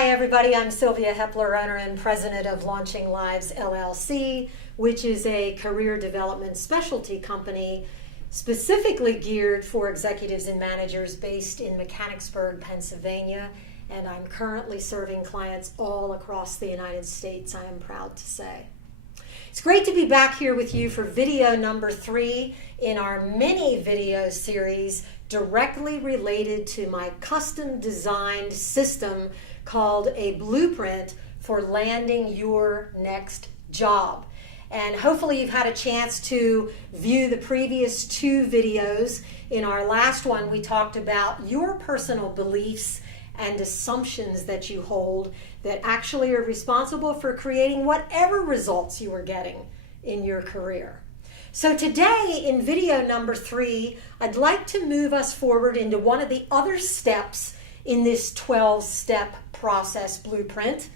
Hi everybody, I'm Sylvia Hepler, owner and president of Launching Lives LLC, which is a career development specialty company specifically geared for executives and managers based in Mechanicsburg, Pennsylvania, and I'm currently serving clients all across the United States, I am proud to say. It's great to be back here with you for video number 3 in our mini video series directly related to my custom designed system called a blueprint for landing your next job. And hopefully you've had a chance to view the previous 2 videos. In our last one, we talked about your personal beliefs and assumptions that you hold that actually are responsible for creating whatever results you are getting in your career. So today in video number 3, I'd like to move us forward into one of the other steps in this 12-step process blueprint.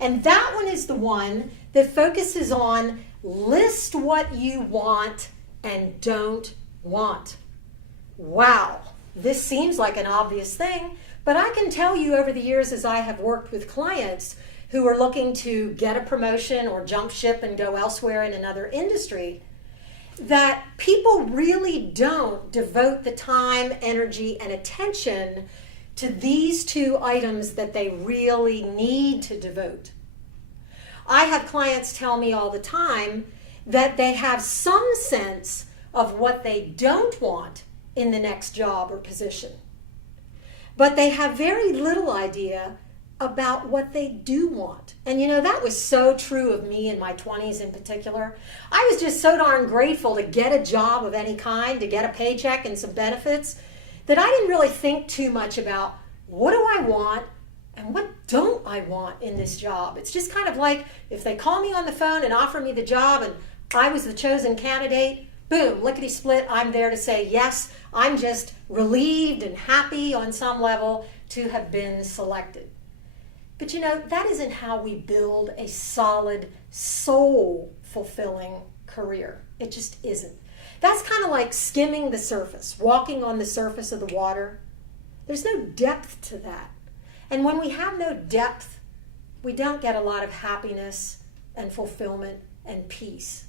And that one is the one that focuses on list what you want and don't want. Wow, this seems like an obvious thing, but I can tell you over the years as I have worked with clients who are looking to get a promotion or jump ship and go elsewhere in another industry, that people really don't devote the time, energy, and attention to these 2 items that they really need to devote. I have clients tell me all the time that they have some sense of what they don't want in the next job or position, but they have very little idea about what they do want. And you know, that was so true of me in my 20s in particular. I was just so darn grateful to get a job of any kind, to get a paycheck and some benefits, that I didn't really think too much about what do I want and what don't I want in this job. It's just kind of like if they call me on the phone and offer me the job and I was the chosen candidate, boom, lickety-split, I'm there to say yes. I'm just relieved and happy on some level to have been selected. But you know, that isn't how we build a solid, soul-fulfilling career. It just isn't. That's kind of like skimming the surface, walking on the surface of the water. There's no depth to that. And when we have no depth, we don't get a lot of happiness and fulfillment and peace.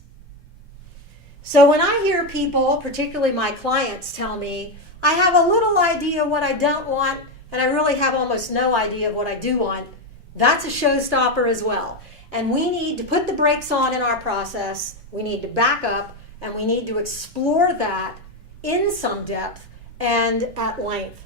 So when I hear people, particularly my clients, tell me, I have a little idea what I don't want, and I really have almost no idea of what I do want, that's a showstopper as well. And we need to put the brakes on in our process, we need to back up, and we need to explore that in some depth and at length.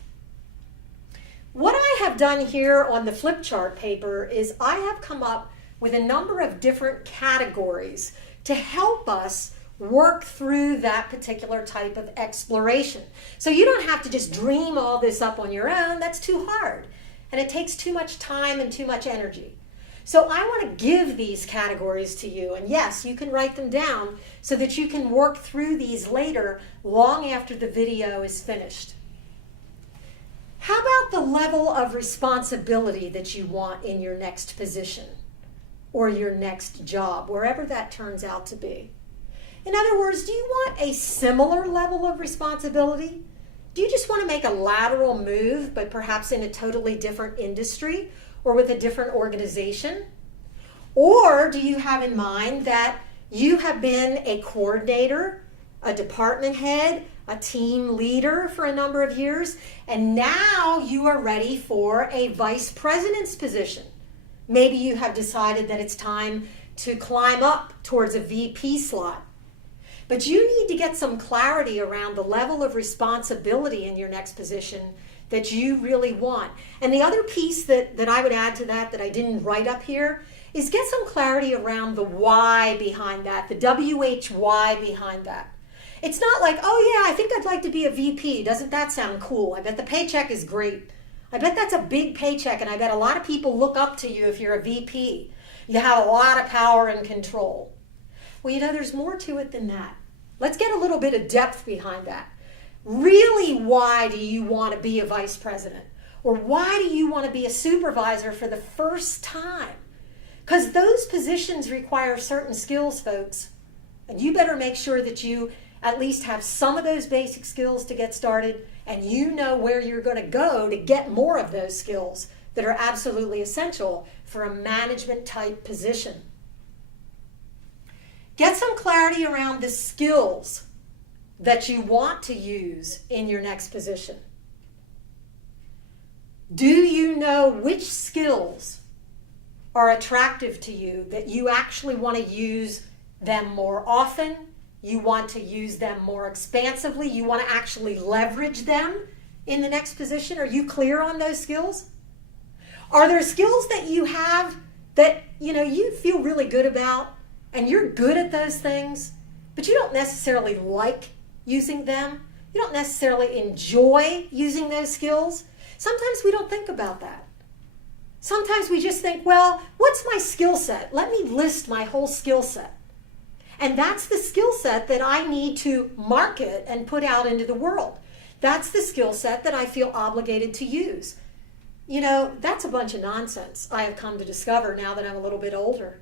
What I have done here on the flip chart paper is I have come up with a number of different categories to help us work through that particular type of exploration. So you don't have to just dream all this up on your own. That's too hard. And it takes too much time and too much energy. So I want to give these categories to you. And yes, you can write them down so that you can work through these later, long after the video is finished. How about the level of responsibility that you want in your next position or your next job, wherever that turns out to be? In other words, do you want a similar level of responsibility? Do you just want to make a lateral move, but perhaps in a totally different industry or with a different organization? Or do you have in mind that you have been a coordinator, a department head, a team leader for a number of years, and now you are ready for a vice president's position? Maybe you have decided that it's time to climb up towards a VP slot. But you need to get some clarity around the level of responsibility in your next position that you really want. And the other piece that I would add to that I didn't write up here is get some clarity around the why behind that, the WHY behind that. It's not like, oh yeah, I think I'd like to be a VP. Doesn't that sound cool? I bet the paycheck is great. I bet that's a big paycheck, and I bet a lot of people look up to you if you're a VP. You have a lot of power and control. Well, you know, there's more to it than that. Let's get a little bit of depth behind that. Really, why do you want to be a vice president? Or why do you want to be a supervisor for the first time? Because those positions require certain skills, folks. And you better make sure that you at least have some of those basic skills to get started, and you know where you're going to go to get more of those skills that are absolutely essential for a management type position. Get some clarity around the skills that you want to use in your next position. Do you know which skills are attractive to you, that you actually want to use them more often? You want to use them more expansively? You want to actually leverage them in the next position? Are you clear on those skills? Are there skills that you have that you feel really good about, and you're good at those things, but you don't necessarily like using them? You don't necessarily enjoy using those skills? Sometimes we don't think about that. Sometimes we just think, well, what's my skill set? Let me list my whole skill set. And that's the skill set that I need to market and put out into the world. That's the skill set that I feel obligated to use. That's a bunch of nonsense, I have come to discover now that I'm a little bit older.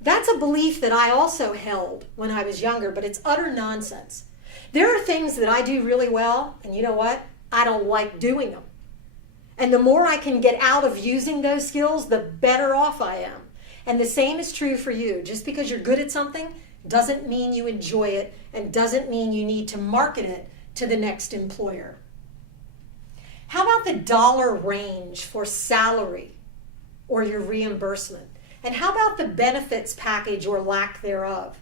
That's a belief that I also held when I was younger, but it's utter nonsense. There are things that I do really well, and you know what? I don't like doing them. And the more I can get out of using those skills, the better off I am. And the same is true for you. Just because you're good at something doesn't mean you enjoy it, and doesn't mean you need to market it to the next employer. How about the dollar range for salary or your reimbursement? And how about the benefits package or lack thereof?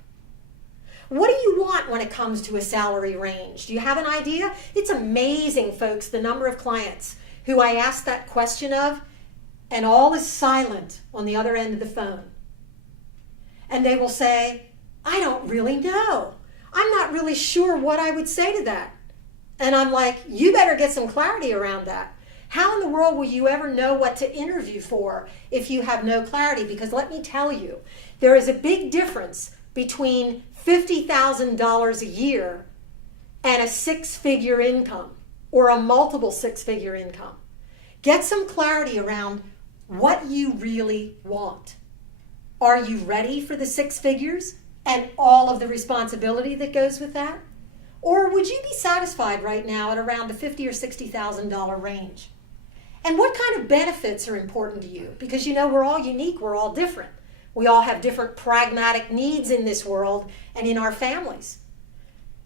What do you want when it comes to a salary range? Do you have an idea? It's amazing, folks, the number of clients who I ask that question of, and all is silent on the other end of the phone. And they will say, I don't really know. I'm not really sure what I would say to that. And I'm like, you better get some clarity around that. How in the world will you ever know what to interview for if you have no clarity? Because let me tell you, there is a big difference between $50,000 a year and a six-figure income, or a multiple six-figure income. Get some clarity around what you really want. Are you ready for the six figures and all of the responsibility that goes with that? Or would you be satisfied right now at around the $50,000 or $60,000 range? And what kind of benefits are important to you? Because we're all unique, we're all different. We all have different pragmatic needs in this world and in our families.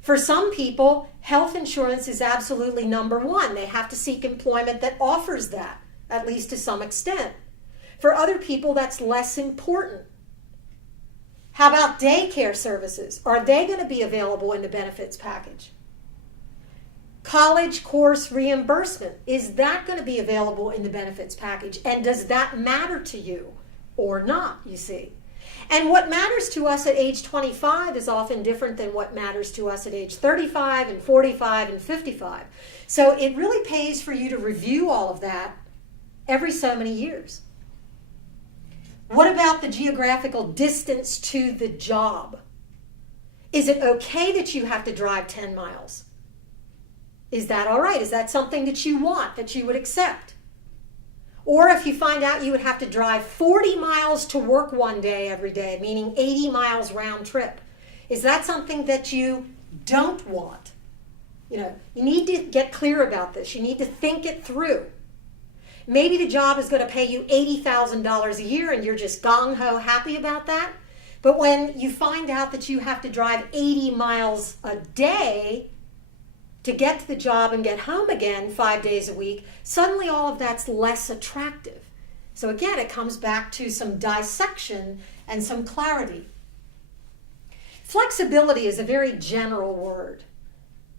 For some people, health insurance is absolutely number one. They have to seek employment that offers that, at least to some extent. For other people, that's less important. How about daycare services? Are they going to be available in the benefits package? College course reimbursement, is that going to be available in the benefits package? And does that matter to you or not, you see? And what matters to us at age 25 is often different than what matters to us at age 35 and 45 and 55. So it really pays for you to review all of that every so many years. What about the geographical distance to the job? Is it okay that you have to drive 10 miles? Is that all right? Is that something that you want, that you would accept? Or if you find out you would have to drive 40 miles to work one day every day, meaning 80 miles round trip, is that something that you don't want? You need to get clear about this. You need to think it through. Maybe the job is going to pay you $80,000 a year and you're just gung-ho happy about that. But when you find out that you have to drive 80 miles a day to get to the job and get home again 5 days a week, suddenly all of that's less attractive. So again, it comes back to some dissection and some clarity. Flexibility is a very general word,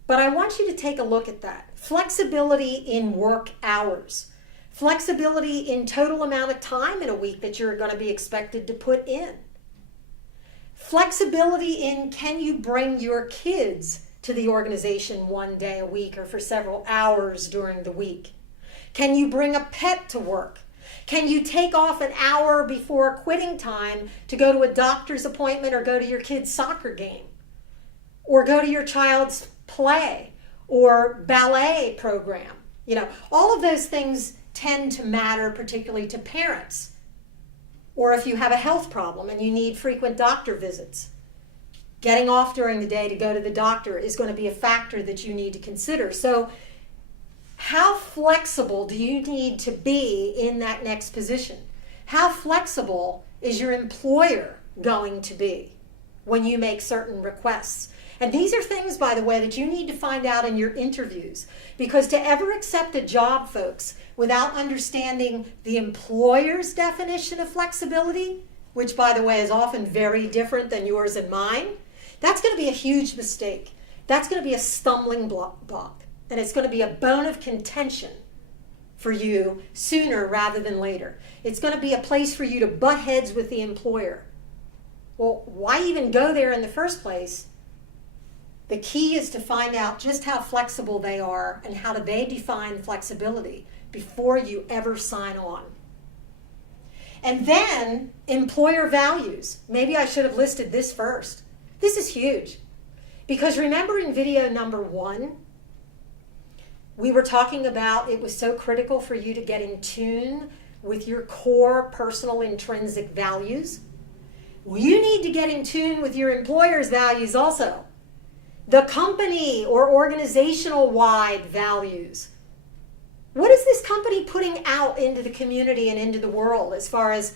but I want you to take a look at that. Flexibility in work hours. Flexibility in total amount of time in a week that you're going to be expected to put in. Flexibility in, can you bring your kids to the organization one day a week or for several hours during the week? Can you bring a pet to work? Can you take off an hour before quitting time to go to a doctor's appointment or go to your kid's soccer game? Or go to your child's play or ballet program? All of those things tend to matter, particularly to parents. Or if you have a health problem and you need frequent doctor visits, getting off during the day to go to the doctor is going to be a factor that you need to consider. So How flexible do you need to be in that next position? How flexible is your employer going to be when you make certain requests? And these are things, by the way, that you need to find out in your interviews. Because to ever accept a job, folks, without understanding the employer's definition of flexibility, which, by the way, is often very different than yours and mine, that's going to be a huge mistake. That's going to be a stumbling block. And it's going to be a bone of contention for you sooner rather than later. It's going to be a place for you to butt heads with the employer. Well, why even go there in the first place? The key is to find out just how flexible they are and how do they define flexibility before you ever sign on. And then employer values. Maybe I should have listed this first. This is huge. Because remember in video number 1, we were talking about it was so critical for you to get in tune with your core personal intrinsic values. Well, you need to get in tune with your employer's values also. The company or organizational wide values. What is this company putting out into the community and into the world as far as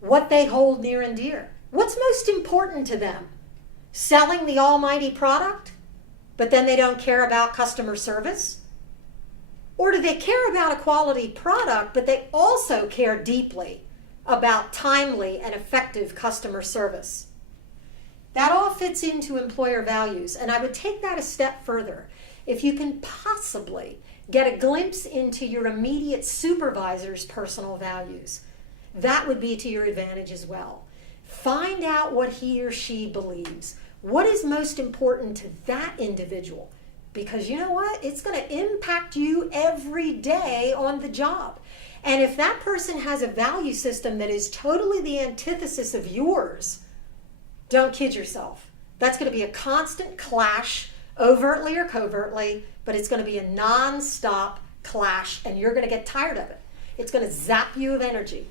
what they hold near and dear? What's most important to them? Selling the almighty product, but then they don't care about customer service? Or do they care about a quality product, but they also care deeply about timely and effective customer service? That all fits into employer values, and I would take that a step further. If you can possibly get a glimpse into your immediate supervisor's personal values, that would be to your advantage as well. Find out what he or she believes. What is most important to that individual? Because you know what? It's going to impact you every day on the job. And if that person has a value system that is totally the antithesis of yours, don't kid yourself. That's going to be a constant clash, overtly or covertly, but it's going to be a non-stop clash, and you're going to get tired of it. It's going to zap you of energy.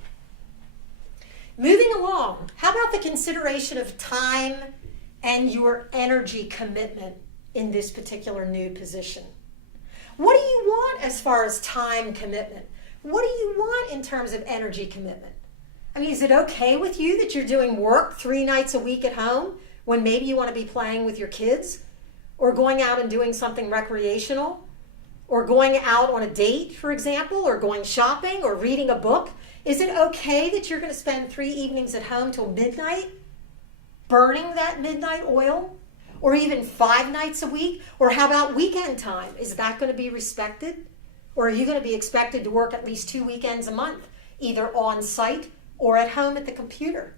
Moving along, how about the consideration of time and your energy commitment in this particular new position? What do you want as far as time commitment? What do you want in terms of energy commitment? I mean, is it okay with you that you're doing work 3 nights a week at home when maybe you want to be playing with your kids, or going out and doing something recreational, or going out on a date, for example, or going shopping or reading a book? Is it okay that you're going to spend 3 evenings at home till midnight burning that midnight oil? Or even 5 nights a week? Or how about weekend time? Is that going to be respected? Or are you going to be expected to work at least 2 weekends a month, either on site or at home at the computer?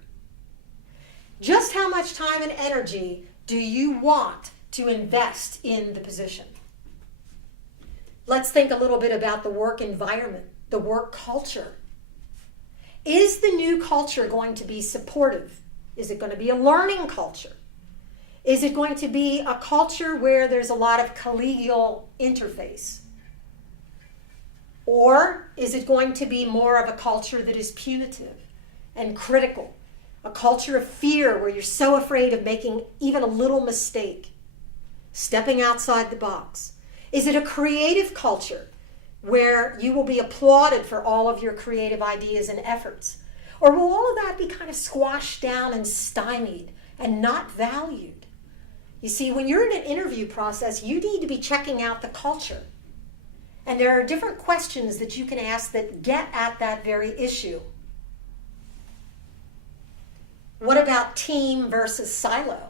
Just how much time and energy do you want to invest in the position? Let's think a little bit about the work environment, the work culture. Is the new culture going to be supportive? Is it going to be a learning culture? Is it going to be a culture where there's a lot of collegial interface? Or is it going to be more of a culture that is punitive and critical? A culture of fear where you're so afraid of making even a little mistake, stepping outside the box? Is it a creative culture where you will be applauded for all of your creative ideas and efforts? Or will all of that be kind of squashed down and stymied and not valued? You see, when you're in an interview process, you need to be checking out the culture. And there are different questions that you can ask that get at that very issue. What about team versus silo?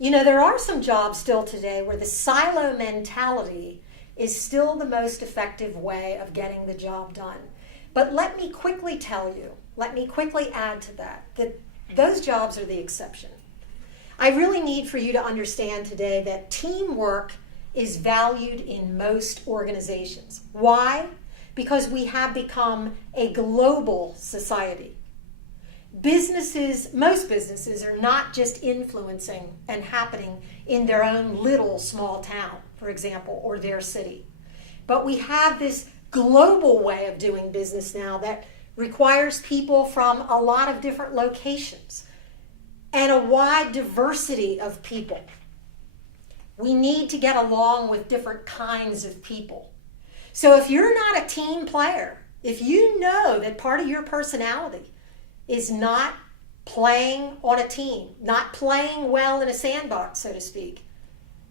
You know, there are some jobs still today where the silo mentality is still the most effective way of getting the job done. But let me quickly tell you, let me quickly add to that those jobs are the exception. I really need for you to understand today that teamwork is valued in most organizations. Why? Because we have become a global society. Most businesses are not just influencing and happening in their own little small town, for example, or their city. But we have this global way of doing business now that requires people from a lot of different locations and a wide diversity of people. We need to get along with different kinds of people. So if you're not a team player, if you know that part of your personality is not playing on a team, not playing well in a sandbox, so to speak,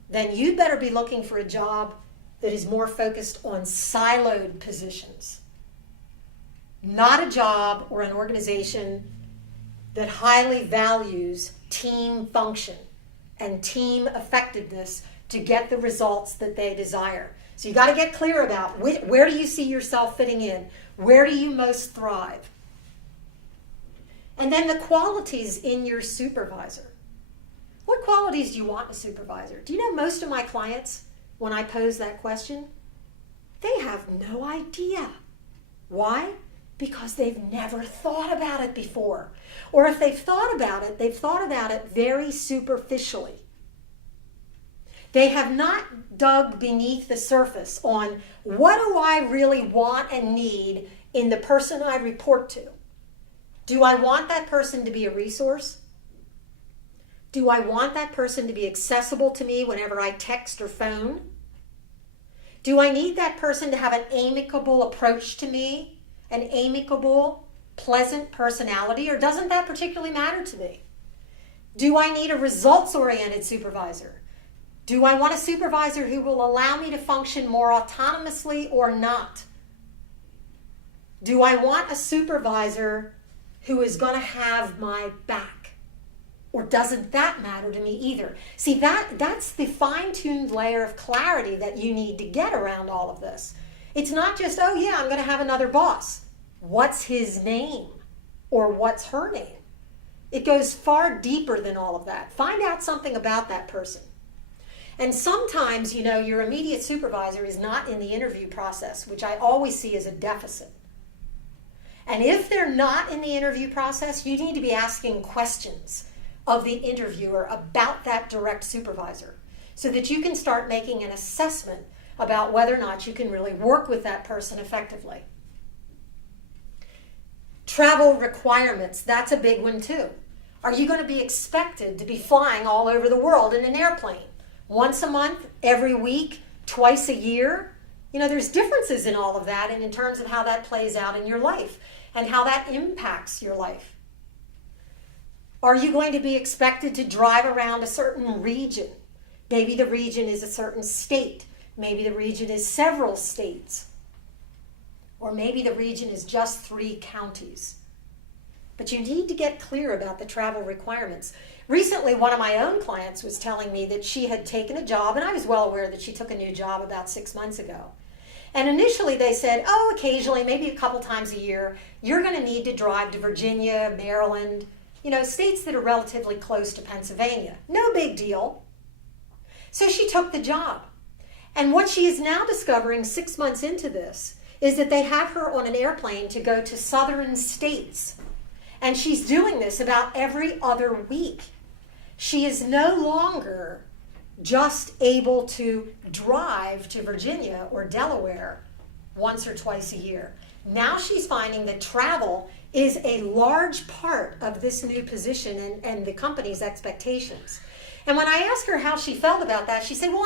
then you better be looking for a job that is more focused on siloed positions. Not a job or an organization that highly values team function and team effectiveness to get the results that they desire. So you got to get clear about where do you see yourself fitting in? Where do you most thrive? And then the qualities in your supervisor. What qualities do you want in a supervisor? Do you know most of my clients, when I pose that question, they have no idea. Why? Because they've never thought about it before. Or if they've thought about it, they've thought about it very superficially. They have not dug beneath the surface on what do I really want and need in the person I report to. Do I want that person to be a resource? Do I want that person to be accessible to me whenever I text or phone? Do I need that person to have an amicable approach to me, an amicable, pleasant personality, or doesn't that particularly matter to me? Do I need a results-oriented supervisor? Do I want a supervisor who will allow me to function more autonomously or not? Do I want a supervisor who is going to have my back? Or doesn't that matter to me either? See, that's the fine-tuned layer of clarity that you need to get around all of this. It's not just, oh yeah, I'm going to have another boss. What's his name? Or what's her name? It goes far deeper than all of that. Find out something about that person. And sometimes, your immediate supervisor is not in the interview process, which I always see as a deficit. And if they're not in the interview process, you need to be asking questions of the interviewer about that direct supervisor so that you can start making an assessment about whether or not you can really work with that person effectively. Travel requirements, that's a big one too. Are you going to be expected to be flying all over the world in an airplane? Once a month, every week, twice a year? There's differences in all of that and in terms of how that plays out in your life and how that impacts your life. Are you going to be expected to drive around a certain region? Maybe the region is a certain state. Maybe the region is several states. Or maybe the region is just 3 counties. But you need to get clear about the travel requirements. Recently, one of my own clients was telling me that she had taken a job, and I was well aware that she took a new job about 6 months ago. And initially they said, occasionally, maybe a couple times a year, you're going to need to drive to Virginia, Maryland, states that are relatively close to Pennsylvania. No big deal. So she took the job. And what she is now discovering 6 months into this is that they have her on an airplane to go to southern states. And she's doing this about every other week. She is no longer just able to drive to Virginia or Delaware once or twice a year. Now she's finding that travel is a large part of this new position and the company's expectations. And when I asked her how she felt about that, she said, well,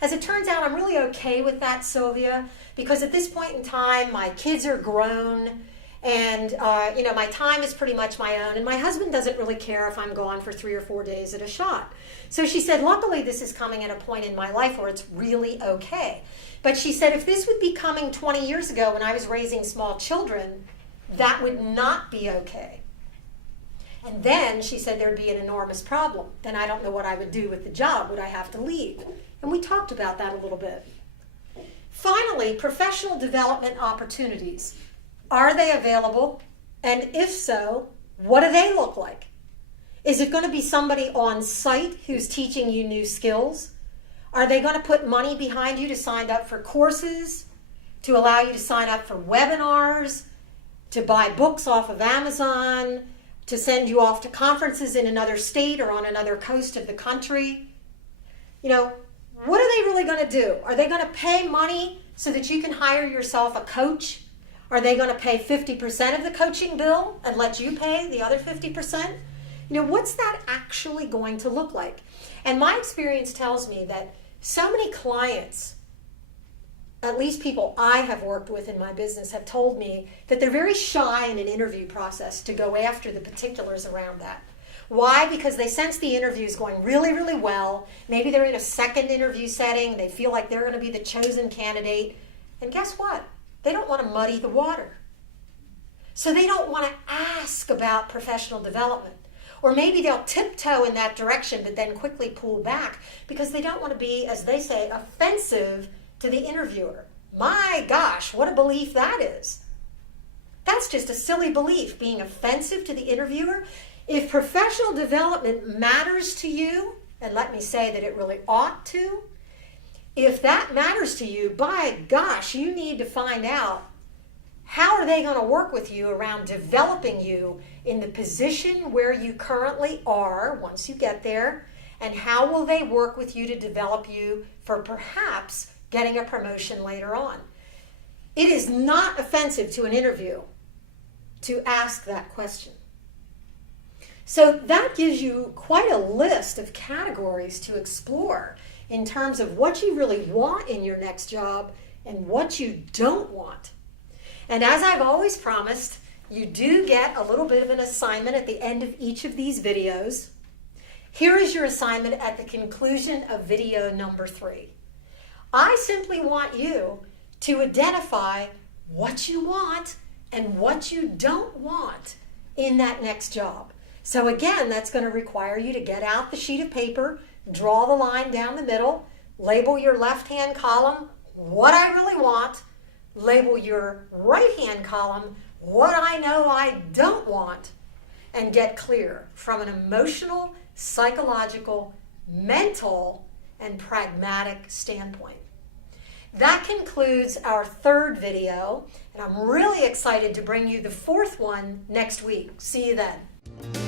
as it turns out, I'm really okay with that, Sylvia, because at this point in time, my kids are grown, and my time is pretty much my own, and my husband doesn't really care if I'm gone for 3 or 4 days at a shot. So she said, luckily, this is coming at a point in my life where it's really okay. But she said, if this would be coming 20 years ago when I was raising small children, that would not be okay. And then she said there'd be an enormous problem. Then I don't know what I would do with the job. Would I have to leave? And we talked about that a little bit. Finally, professional development opportunities. Are they available? And if so, what do they look like? Is it going to be somebody on site who's teaching you new skills? Are they going to put money behind you to sign up for courses, to allow you to sign up for webinars, to buy books off of Amazon, to send you off to conferences in another state or on another coast of the country? What are they really going to do? Are they going to pay money so that you can hire yourself a coach? Are they going to pay 50% of the coaching bill and let you pay the other 50%? What's that actually going to look like? And my experience tells me that so many clients at least people I have worked with in my business, have told me that they're very shy in an interview process to go after the particulars around that. Why? Because they sense the interview is going really, really well. Maybe they're in a second interview setting. They feel like they're going to be the chosen candidate. And guess what? They don't want to muddy the water. So they don't want to ask about professional development. Or maybe they'll tiptoe in that direction but then quickly pull back because they don't want to be, as they say, offensive to the interviewer. My gosh, what a belief that is. That's just a silly belief, being offensive to the interviewer. If professional development matters to you, and let me say that it really ought to, if that matters to you, by gosh, you need to find out how are they going to work with you around developing you in the position where you currently are once you get there, and how will they work with you to develop you for perhaps getting a promotion later on. It is not offensive to an interview to ask that question. So that gives you quite a list of categories to explore in terms of what you really want in your next job and what you don't want. And as I've always promised, you do get a little bit of an assignment at the end of each of these videos. Here is your assignment at the conclusion of video number 3. I simply want you to identify what you want and what you don't want in that next job. So again, that's going to require you to get out the sheet of paper, draw the line down the middle, label your left-hand column, what I really want, label your right-hand column, what I know I don't want, and get clear from an emotional, psychological, mental, and pragmatic standpoint. That concludes our 3rd video, and I'm really excited to bring you the 4th one next week. See you then.